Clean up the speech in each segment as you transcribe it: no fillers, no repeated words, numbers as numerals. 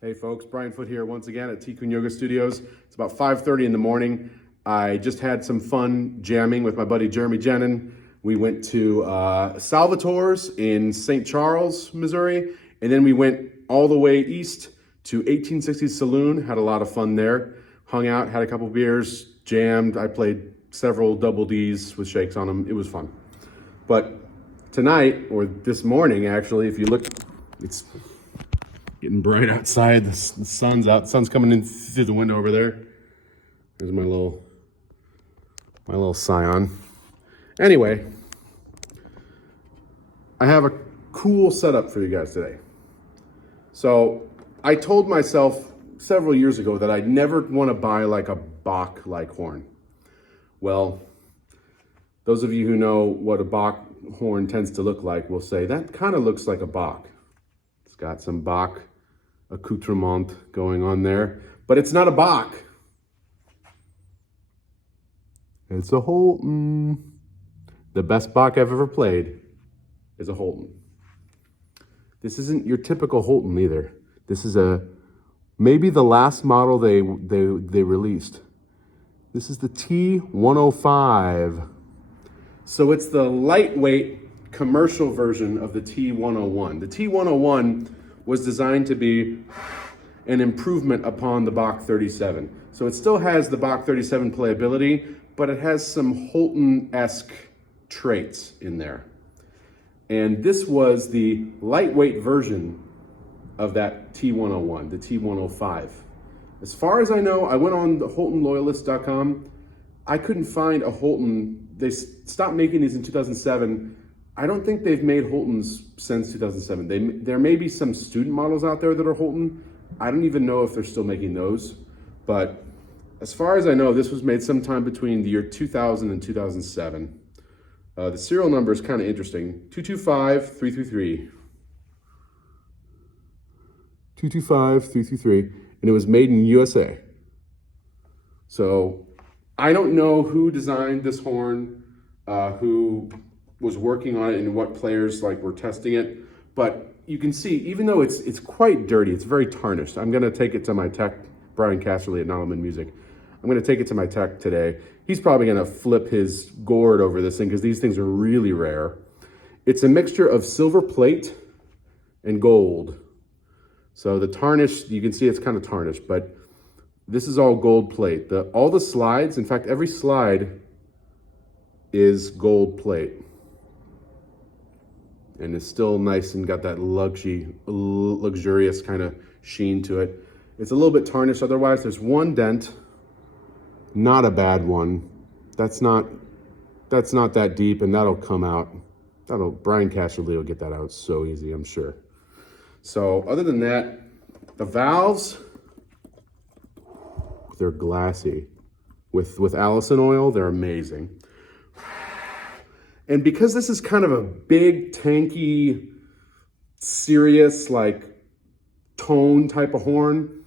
Hey folks, Brian Foote here once again at Tikkun Yoga Studios. It's about 5:30 in the morning. I just had some fun jamming with my buddy Jeremy Jenin. We went to Salvatore's in St. Charles, Missouri, and then we went all the way east to 1860 Saloon. Had a lot of fun there. Hung out, had a couple beers, jammed. I played several double Ds with shakes on them. It was fun. But tonight, or this morning actually, if you look, it's getting bright outside. The sun's out. The sun's coming in through the window over there. There's my little Scion. Anyway, I have a cool setup for you guys today. So I told myself several years ago that I'd never want to buy like a Bach-like horn. Well, those of you who know what a Bach horn tends to look like will say that kind of looks like a Bach. It's got some Bach accoutrement going on there, but it's not a Bach. It's a Holton. The best Bach I've ever played is a Holton. This isn't your typical Holton either. This is maybe the last model they released. This is the T105. So it's the lightweight commercial version of the T101. The T101 was designed to be an improvement upon the Bach 37. So it still has the Bach 37 playability, but it has some Holton-esque traits in there. And this was the lightweight version of that T101, the T105. As far as I know, I went on the HoltonLoyalist.com. I couldn't find a Holton. They stopped making these in 2007. I don't think they've made Holtons since 2007. There may be some student models out there that are Holton. I don't even know if they're still making those. But as far as I know, this was made sometime between the year 2000 and 2007. The serial number is kind of interesting. 225333. 225333. And it was made in USA. So I don't know who designed this horn, who was working on it and what players were testing it, but you can see, even though it's quite dirty, it's very tarnished. I'm gonna take it to my tech, Brian Casserly at Nalaman Music. I'm gonna take it to my tech today. He's probably gonna flip his gourd over this thing because these things are really rare. It's a mixture of silver plate and gold. So the tarnish, you can see it's kind of tarnished, but this is all gold plate. All the slides, in fact, every slide is gold plate. And it's still nice and got that luxurious kind of sheen to it. It's a little bit tarnished otherwise. There's one dent, not a bad one. That's not that deep, and that'll come out. Brian Casserly will get that out so easy, I'm sure. So other than that, the valves, they're glassy. With Allison oil, they're amazing. And because this is kind of a big, tanky, serious, tone type of horn,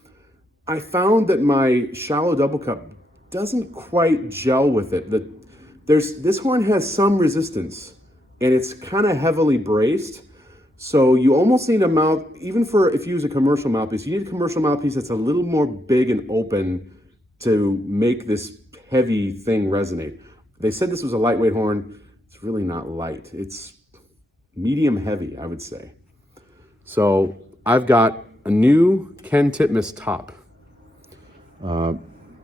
I found that my shallow double cup doesn't quite gel with it. This horn has some resistance, and it's kind of heavily braced. So you almost need a mouth, even if you use a commercial mouthpiece, you need a commercial mouthpiece that's a little more big and open to make this heavy thing resonate. They said this was a lightweight horn. It's really not light. It's medium heavy, I would say. So I've got a new Ken Titmus top.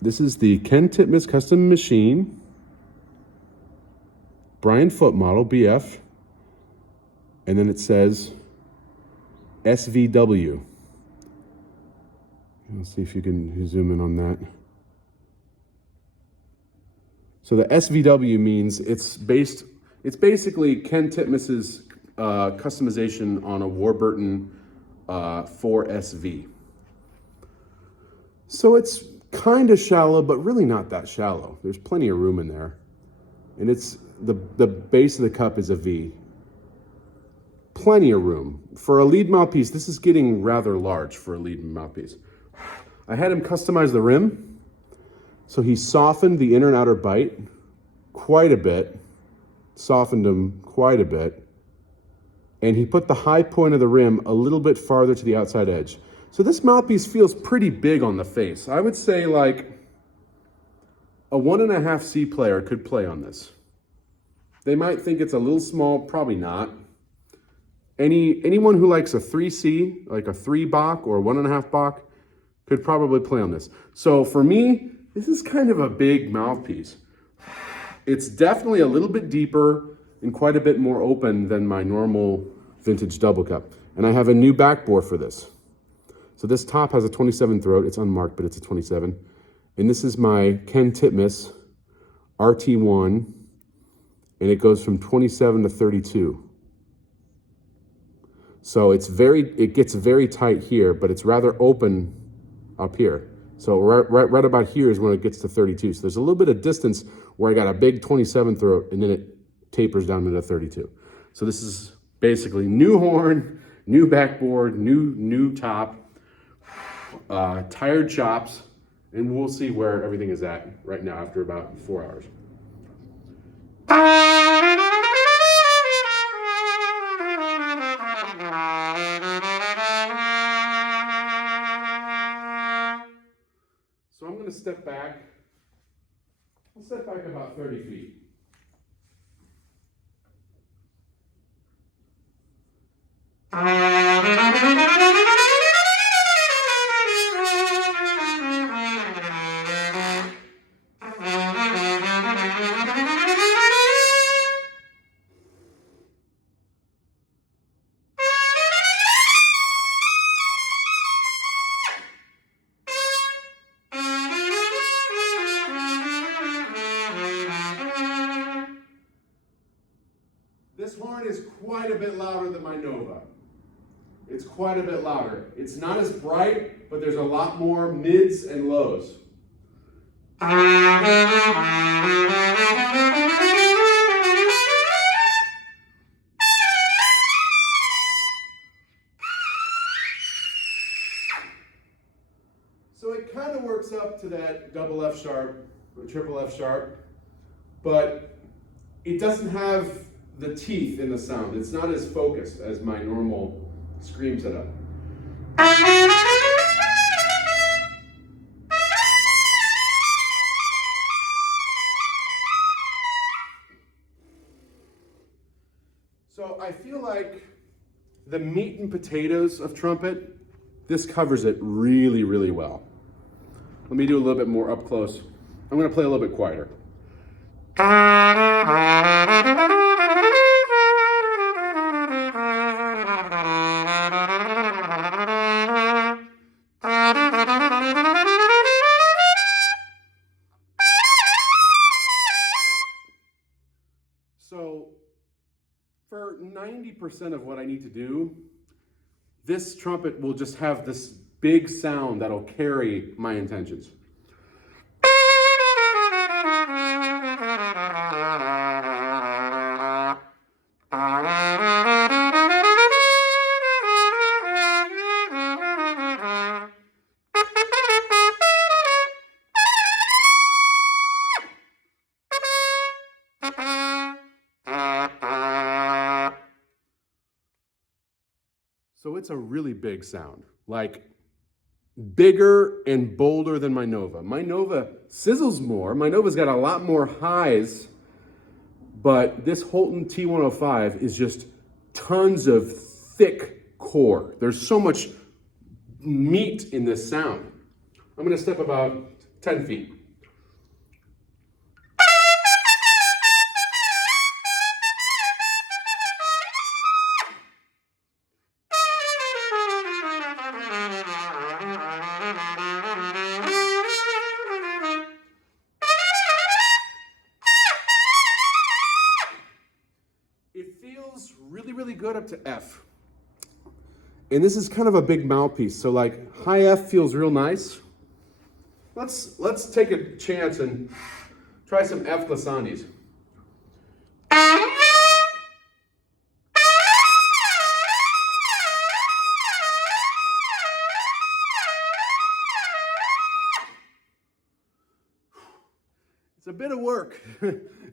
This is the Ken Titmus custom machine, Brian Foote model, BF. And then it says SVW. Let's see if you can zoom in on that. So the SVW means it's basically Ken Titmus's customization on a Warburton 4SV. So it's kind of shallow, but really not that shallow. There's plenty of room in there. And it's the base of the cup is a V. Plenty of room. For a lead mouthpiece, this is getting rather large for a lead mouthpiece. I had him customize the rim. So he softened the inner and outer bite quite a bit, softened them quite a bit, and he put the high point of the rim a little bit farther to the outside edge. So this mouthpiece feels pretty big on the face. I would say like a 1.5C player could play on this. They might think it's a little small, probably not. Anyone who likes a 3C, like a 3 Bach or a 1.5 Bach, could probably play on this. So for me, this is kind of a big mouthpiece. It's definitely a little bit deeper and quite a bit more open than my normal vintage double cup. And I have a new backbore for this. So this top has a 27 throat. It's unmarked, but it's a 27. And this is my Ken Titmus RT1, and it goes from 27 to 32. So it gets very tight here, but it's rather open up here. So right about here is when it gets to 32. So there's a little bit of distance where I got a big 27 throat, and then it tapers down into 32. So this is basically new horn, new backboard, new top, tired chops, and we'll see where everything is at right now after about 4 hours. So I'm going to step back. I'll step back about 30 feet. This horn is quite a bit louder than my Nova. It's quite a bit louder. It's not as bright, but there's a lot more mids and lows. So it kind of works up to that double F sharp, or triple F sharp, but it doesn't have the teeth in the sound. It's not as focused as my normal scream setup. So I feel like the meat and potatoes of trumpet, this covers it really, really well. Let me do a little bit more up close. I'm going to play a little bit quieter. So for 90% of what I need to do, this trumpet will just have this big sound that'll carry my intentions. So it's a really big sound, like bigger and bolder than my Nova. My Nova sizzles more. My Nova's got a lot more highs, but this Holton T105 is just tons of thick core. There's so much meat in this sound. I'm going to step about 10 feet. It feels really, really good up to F. And this is kind of a big mouthpiece, so like high F feels real nice. Let's take a chance and try some F glissandes. It's a bit of work.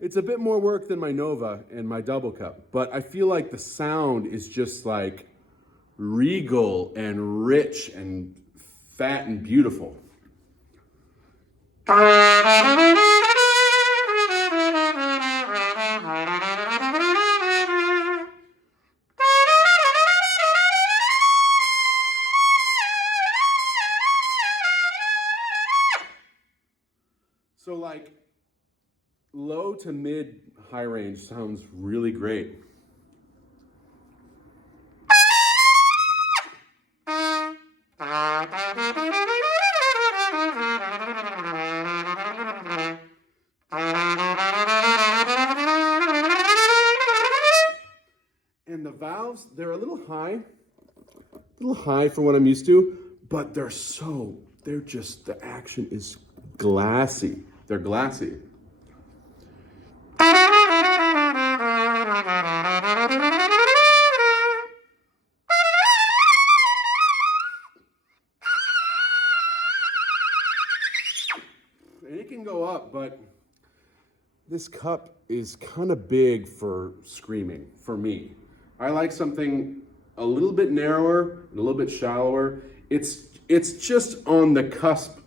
It's a bit more work than my Nova and my double cup, but I feel like the sound is just like regal and rich and fat and beautiful. So like low to mid high range sounds really great. And the valves, they're a little high for what I'm used to, but they're just, the action is glassy. They're glassy. And it can go up, but this cup is kind of big for screaming, for me. I like something a little bit narrower, and a little bit shallower. It's just on the cusp.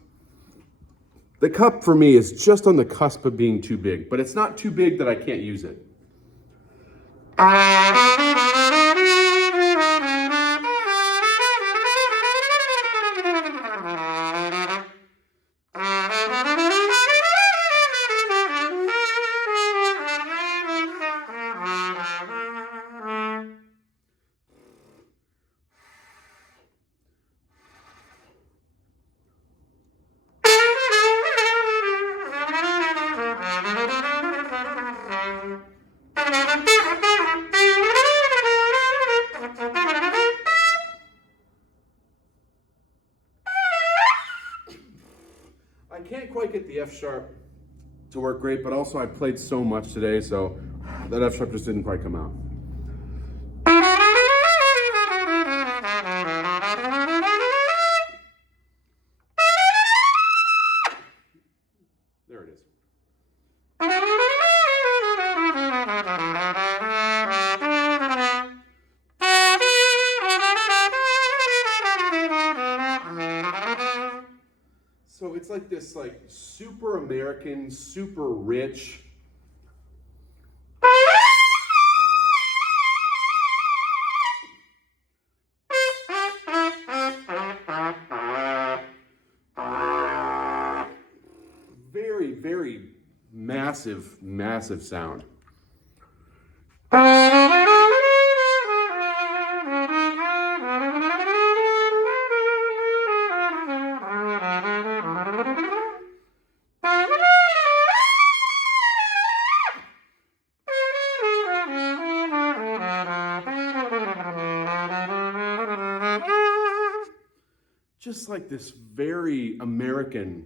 The cup for me is just on the cusp of being too big, but it's not too big that I can't use it. I can't quite get the F sharp to work great, but also I played so much today, so that F sharp just didn't quite come out. There it is. So it's like this like super American, super rich. Very, very massive, massive sound. Just like this very American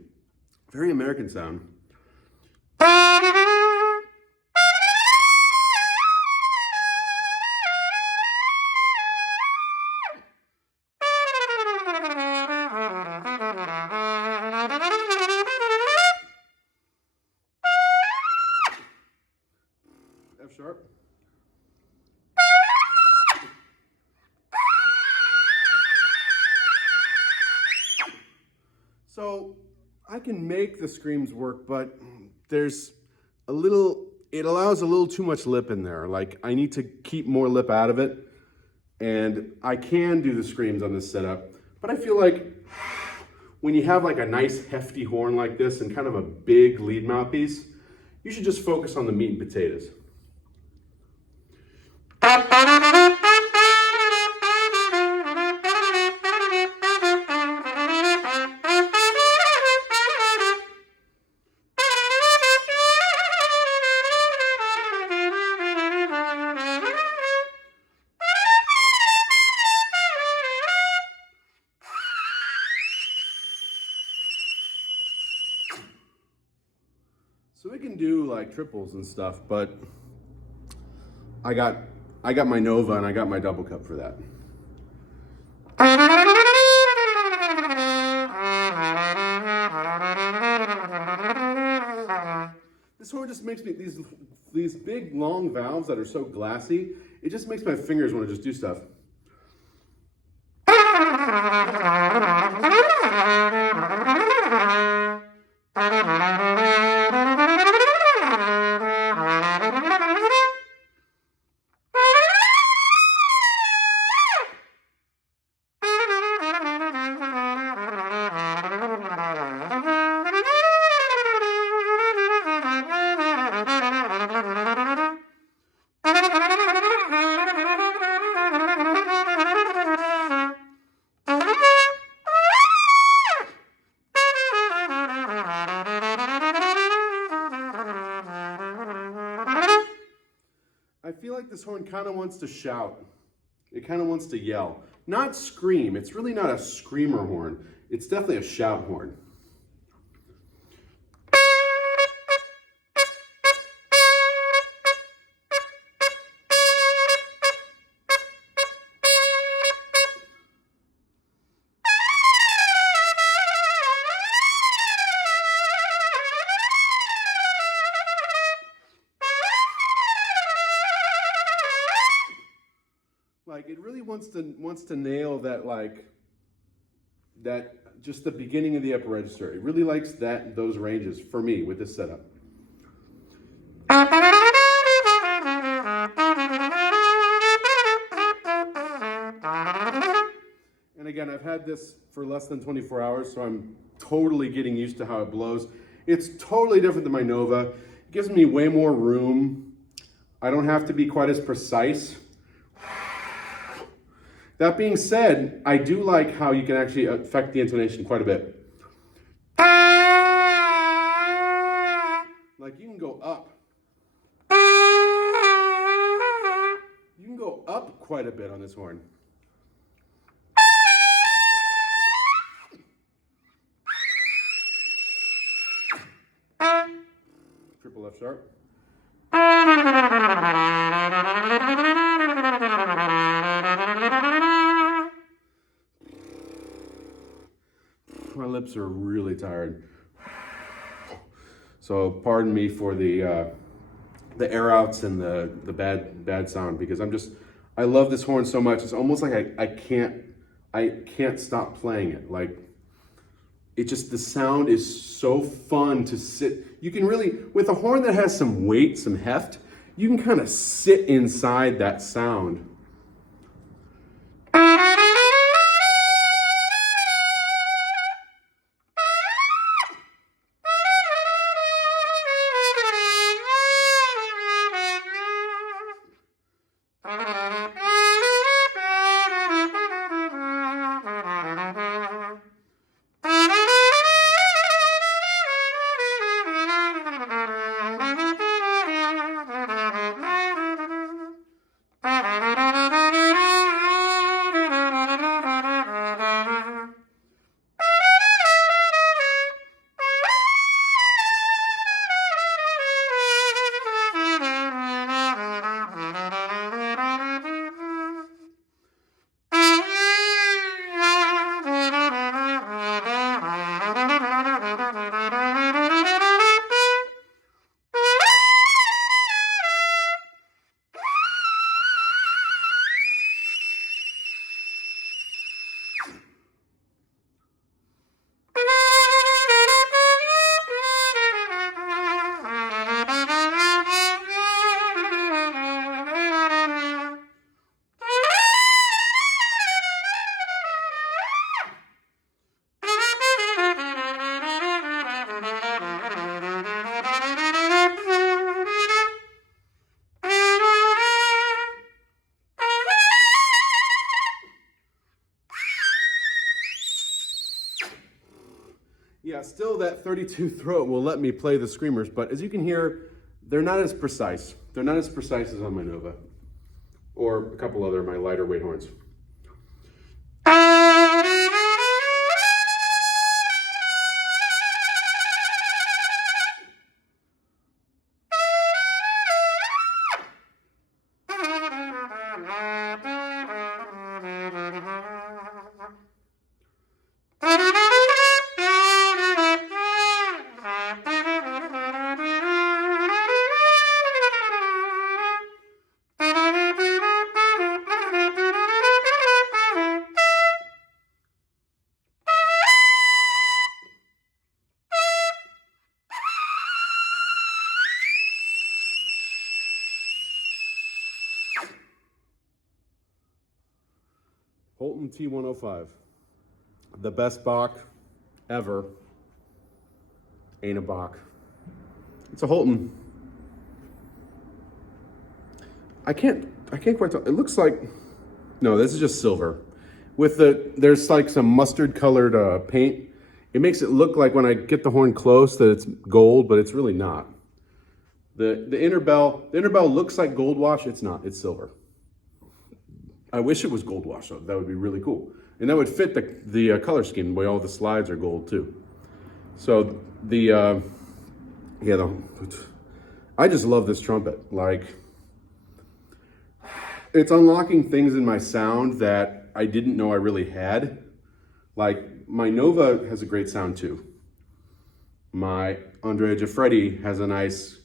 sound. F sharp. So I can make the screams work, but there's it allows a little too much lip in there. Like I need to keep more lip out of it. And I can do the screams on this setup, but I feel like when you have like a nice hefty horn like this and kind of a big lead mouthpiece, you should just focus on the meat and potatoes. So we can do like triples and stuff, but I got my Nova and I got my double cup for that. This horn just makes me, these big long valves that are so glassy, it just makes my fingers want to just do stuff. I feel like this horn kind of wants to shout. It kind of wants to yell. Not scream. It's really not a screamer horn. It's definitely a shout horn. Like it really wants to nail that, like that, just the beginning of the upper register. It really likes those ranges for me with this setup. And again, I've had this for less than 24 hours, so I'm totally getting used to how it blows. It's totally different than my Nova. It gives me way more room. I don't have to be quite as precise. That being said, I do like how you can actually affect the intonation quite a bit. Like you can go up. You can go up quite a bit on this horn. Triple F sharp. My lips are really tired. So pardon me for the air outs and the bad sound, because I love this horn so much. It's almost like I can't stop playing it. Like the sound is so fun to sit. You can really, with a horn that has some weight, some heft, you can kind of sit inside that sound. Yeah, still that 32 throat will let me play the screamers, but as you can hear, they're not as precise. They're not as precise as on my Nova, or a couple other of my lighter weight horns. Holton T105. The best Bach ever. Ain't a Bach. It's a Holton. I can't quite tell. It looks like, no, this is just silver. With there's like some mustard colored paint. It makes it look like when I get the horn close that it's gold, but it's really not. The inner bell looks like gold wash. It's not, it's silver. I wish it was gold wash though. That would be really cool. And that would fit the color scheme, the way all the slides are gold too. So I just love this trumpet. Like, it's unlocking things in my sound that I didn't know I really had. Like, my Nova has a great sound too. My Andrea Giuffretti has a nice,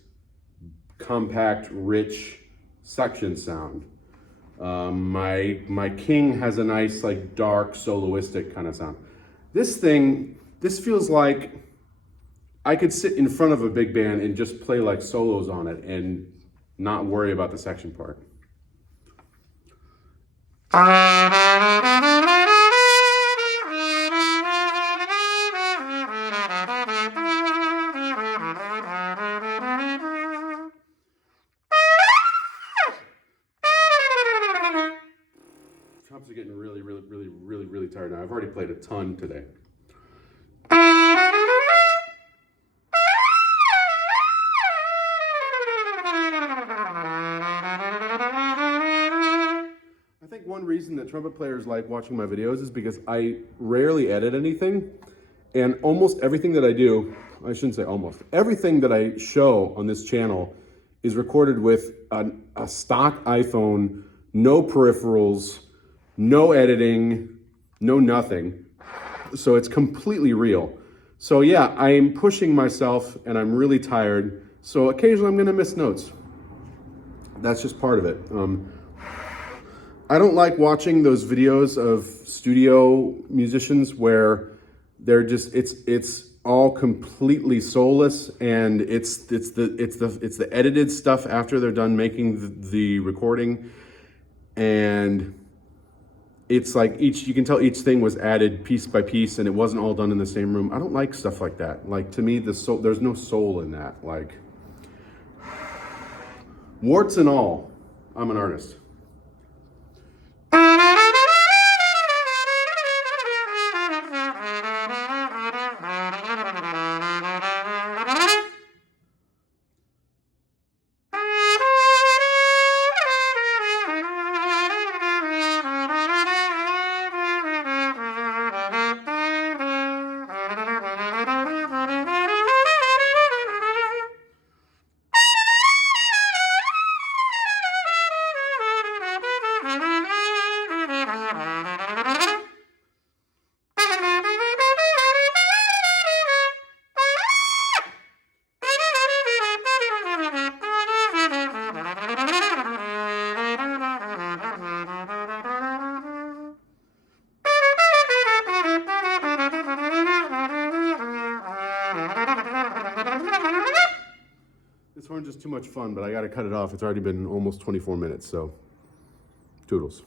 compact, rich section sound. My King has a nice, like, dark, soloistic kind of sound. This feels like I could sit in front of a big band and just play like solos on it and not worry about the section part. Chops are getting really tired now. I've already played a ton today. I think one reason that trumpet players like watching my videos is because I rarely edit anything, and almost everything that I do, I shouldn't say almost, everything that I show on this channel is recorded with a stock iPhone, no peripherals, no editing, no nothing. So it's completely real. So yeah, I'm pushing myself and I'm really tired. So occasionally I'm gonna miss notes. That's just part of it. I don't like watching those videos of studio musicians where they're just, it's all completely soulless, and it's the edited stuff after they're done making the recording, and it's like you can tell each thing was added piece by piece and it wasn't all done in the same room. I don't like stuff like that. Like, to me, there's no soul in that. Like, warts and all, I'm an artist. This horn's just too much fun, but I gotta cut it off. It's already been almost 24 minutes, so toodles.